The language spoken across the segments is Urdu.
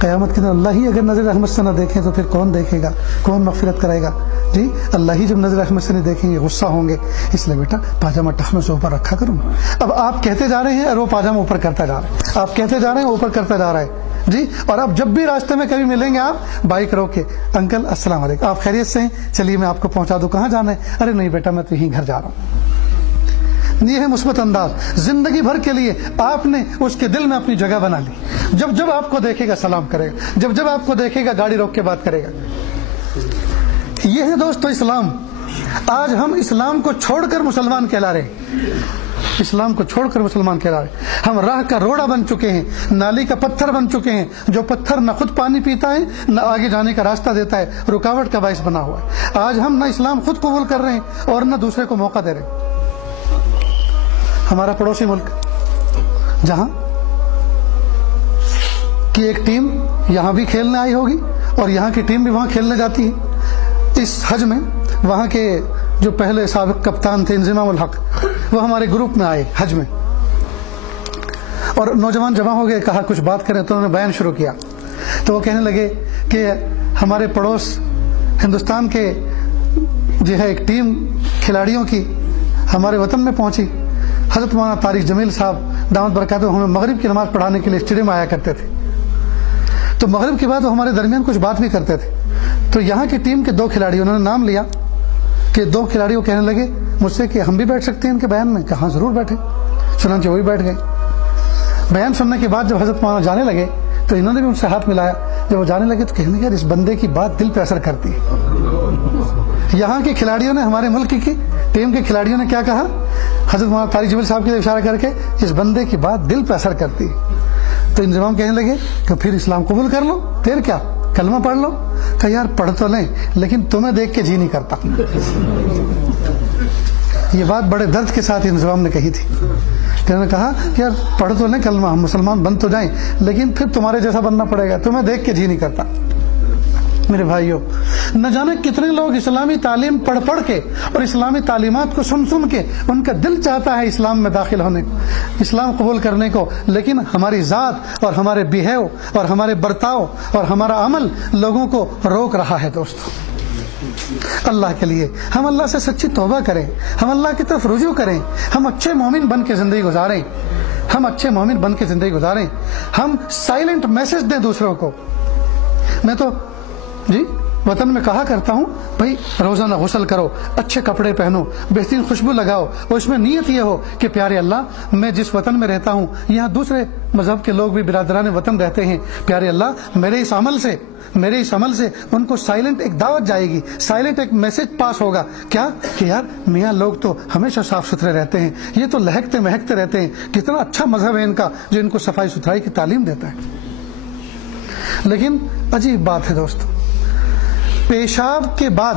قیامت کے دن اللہ ہی اگر نظر رحمت سے نہ دیکھیں تو پھر کون دیکھے گا، کون مغفرت کرے گا؟ جی اللہ ہی جب نظر رحمت سے نہیں دیکھیں گے غصہ ہوں گے. اس لیے بیٹا پاجامہ ٹخنوں سے اوپر رکھا کروں. اب آپ کہتے جا رہے ہیں اور وہ پاجامہ اوپر کرتا جا رہا ہے، آپ کہتے جا رہے ہیں اوپر کرتا جا رہا ہے جی. اور اب جب بھی راستے میں کبھی ملیں گے آپ بائک روک کے، انکل السلام علیکم، آپ خیریت سے ہیں؟ چلیے میں آپ کو پہنچا دوں، کہاں جانا ہے؟ ارے نہیں بیٹا میں تو یہیں گھر جا رہا ہوں. یہ ہے مثبت انداز. زندگی بھر کے لیے آپ نے اس کے دل میں اپنی جگہ بنا لی. جب جب آپ کو دیکھے گا سلام کرے گا، جب جب آپ کو دیکھے گا گاڑی روک کے بات کرے گا. یہ ہے دوستو اسلام. آج ہم اسلام کو چھوڑ کر مسلمان کہلا رہے ہیں، اسلام کو چھوڑ کر مسلمان کہلا رہے ہیں. ہم راہ کا روڑا بن چکے ہیں، نالی کا پتھر بن چکے ہیں. جو پتھر نہ خود پانی پیتا ہے نہ آگے جانے کا راستہ دیتا ہے، رکاوٹ کا باعث بنا ہوا ہے. آج ہم نہ اسلام خود قبول کر رہے ہیں اور نہ دوسرے کو موقع دے رہے ہیں. ہمارا پڑوسی ملک جہاں کی ایک ٹیم یہاں بھی کھیلنے آئی ہوگی اور یہاں کی ٹیم بھی وہاں کھیلنے جاتی ہے. اس حج میں وہاں کے جو پہلے سابق کپتان تھے انضمام الحق، وہ ہمارے گروپ میں آئے حج میں، اور نوجوان جمع ہو گئے، کہا کچھ بات کریں، تو انہوں نے بیان شروع کیا. تو وہ کہنے لگے کہ ہمارے پڑوس ہندوستان کے جو ہے ایک ٹیم کھلاڑیوں کی ہمارے وطن میں پہنچی. حضرت مولانا طارق جمیل صاحب دامت برکاتہ ہمیں مغرب کی نماز پڑھانے کے لیے اسٹیڈیم آیا کرتے تھے. تو مغرب کے بعد وہ ہمارے درمیان کچھ بات بھی کرتے تھے. تو یہاں کی ٹیم کے 2 کھلاڑی، انہوں نے نام لیا کہ 2 کھلاڑی وہ کہنے لگے مجھ سے کہ ہم بھی بیٹھ سکتے ہیں ان کے بیان میں. کہاں ضرور بیٹھے. چنانچہ وہی بیٹھ گئے. بیان سننے کے بعد جب حضرت مولانا جانے لگے تو انہوں نے بھی ان سے ہاتھ ملایا. جب وہ جانے لگے تو کہنے لگے اس بندے کی بات دل پہ اثر کرتی ہے. یہاں کے کھلاڑیوں نے، ہمارے ملک کی ٹیم کے کھلاڑیوں نے کیا کہا؟ حضرت مولانا طارق جمیل صاحب کے اشارہ کر کے اس بندے کی بات دل پہ اثر کرتی ہے. تو انضمام کہنے لگے کہ پھر اسلام قبول کر لو، پھر کیا کلمہ پڑھ لو. کہ یار پڑھ تو لیں لیکن تمہیں دیکھ کے جی نہیں کرتا. یہ بات بڑے درد کے ساتھ انضمام نے کہی تھی. انہوں نے کہا کہ یار پڑھ تو لیں کلمہ، ہم مسلمان بن تو جائیں لیکن پھر تمہارے جیسا بننا پڑے گا، تمہیں دیکھ کے جی نہیں کرتا. میرے بھائیوں، نہ جانے کتنے لوگ اسلامی تعلیم پڑھ پڑھ کے اور اسلامی تعلیمات کو سن سن کے ان کا دل چاہتا ہے اسلام میں داخل ہونے کو، اسلام قبول کرنے کو، لیکن ہماری ذات اور ہمارے بیہیو اور ہمارے برتاؤ اور ہمارا عمل لوگوں کو روک رہا ہے. دوستو اللہ کے لیے ہم اللہ سے سچی توبہ کریں، ہم اللہ کی طرف رجوع کریں، ہم اچھے مومن بن کے زندگی گزاریں، ہم اچھے مومن بن کے زندگی گزاریں. ہم سائلنٹ میسج دیں دوسروں کو. میں تو جی وطن میں کہا کرتا ہوں بھائی روزانہ غسل کرو، اچھے کپڑے پہنو، بہترین خوشبو لگاؤ، اور اس میں نیت یہ ہو کہ پیارے اللہ میں جس وطن میں رہتا ہوں یہاں دوسرے مذہب کے لوگ بھی برادران وطن رہتے ہیں، پیارے اللہ میرے اس عمل سے ان کو سائلنٹ ایک دعوت جائے گی، سائلنٹ ایک میسج پاس ہوگا. کیا کہ یار میاں لوگ تو ہمیشہ صاف ستھرے رہتے ہیں، یہ تو لہکتے مہکتے رہتے ہیں، کتنا اچھا مذہب ہے ان کا جو ان کو صفائی ستھرائی کی تعلیم دیتا ہے. لیکن عجیب بات ہے دوستو، پیشاب کے بعد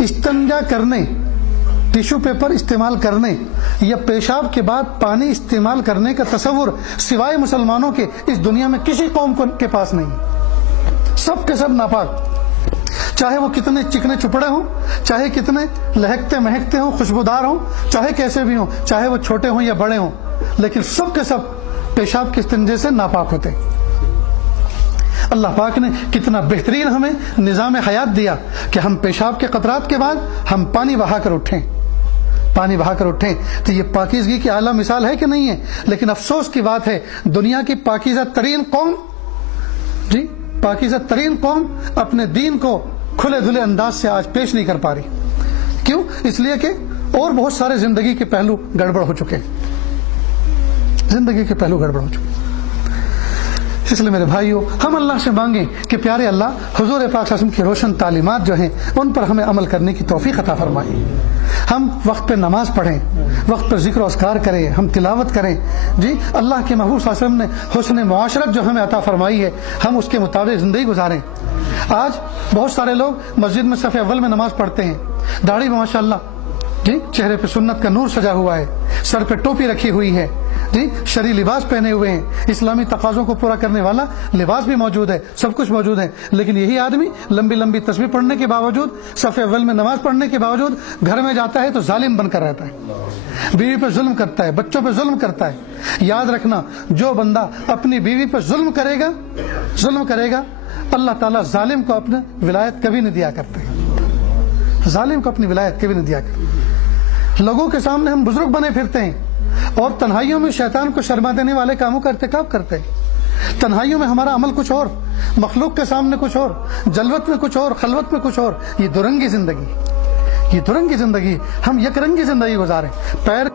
استنجا کرنے، ٹیشو پیپر استعمال کرنے یا پیشاب کے بعد پانی استعمال کرنے کا تصور سوائے مسلمانوں کے اس دنیا میں کسی قوم کے پاس نہیں. سب کے سب ناپاک، چاہے وہ کتنے چکنے چپڑے ہوں، چاہے کتنے لہکتے مہکتے ہوں، خوشبودار ہوں، چاہے کیسے بھی ہوں، چاہے وہ چھوٹے ہوں یا بڑے ہوں، لیکن سب کے سب پیشاب کے استنجے سے ناپاک ہوتے. اللہ پاک نے کتنا بہترین ہمیں نظام حیات دیا کہ ہم پیشاب کے قطرات کے بعد ہم پانی بہا کر اٹھیں. تو یہ پاکیزگی کی اعلیٰ مثال ہے کہ نہیں ہے؟ لیکن افسوس کی بات ہے دنیا کی پاکیزہ ترین قوم اپنے دین کو کھلے دھلے انداز سے آج پیش نہیں کر پا رہی. کیوں؟ اس لیے کہ اور بہت سارے زندگی کے پہلو گڑبڑ ہو چکے ہیں. اس لیے میرے بھائیوں ہم اللہ سے مانگیں کہ پیارے اللہ حضور پاک صلی اللہ علیہ وسلم کی روشن تعلیمات جو ہیں ان پر ہمیں عمل کرنے کی توفیق عطا فرمائے. ہم وقت پہ نماز پڑھیں، وقت پر ذکر و اذکار کریں، ہم تلاوت کریں. جی اللہ کے محبوب صلی اللہ علیہ وسلم نے حسن معاشرت جو ہمیں عطا فرمائی ہے ہم اس کے مطابق زندگی گزاریں. آج بہت سارے لوگ مسجد میں صف اول میں نماز پڑھتے ہیں، داڑھی ماشاء اللہ، جی چہرے پہ سنت کا نور سجا ہوا ہے، سر پہ ٹوپی رکھی ہوئی ہے، جی شرعی لباس پہنے ہوئے ہیں، اسلامی تقاضوں کو پورا کرنے والا لباس بھی موجود ہے، سب کچھ موجود ہے، لیکن یہی آدمی لمبی لمبی تسبیح پڑھنے کے باوجود، صف اول میں نماز پڑھنے کے باوجود گھر میں جاتا ہے تو ظالم بن کر رہتا ہے، بیوی پہ ظلم کرتا ہے، بچوں پہ ظلم کرتا ہے۔ یاد رکھنا، جو بندہ اپنی بیوی پہ ظلم کرے گا اللہ تعالیٰ ظالم کو اپنا ولایت کبھی نہیں دیا کرتے، ظالم کو اپنی ولایت کبھی نہیں دیا کرتے۔ لوگوں کے سامنے ہم بزرگ بنے پھرتے ہیں اور تنہائیوں میں شیطان کو شرما دینے والے کاموں کا ارتکاب کرتے ہیں۔ تنہائیوں میں ہمارا عمل کچھ اور، مخلوق کے سامنے کچھ اور، جلوت میں کچھ اور، خلوت میں کچھ اور۔ یہ درنگی زندگی، ہم یک رنگی زندگی گزاریں۔ پیر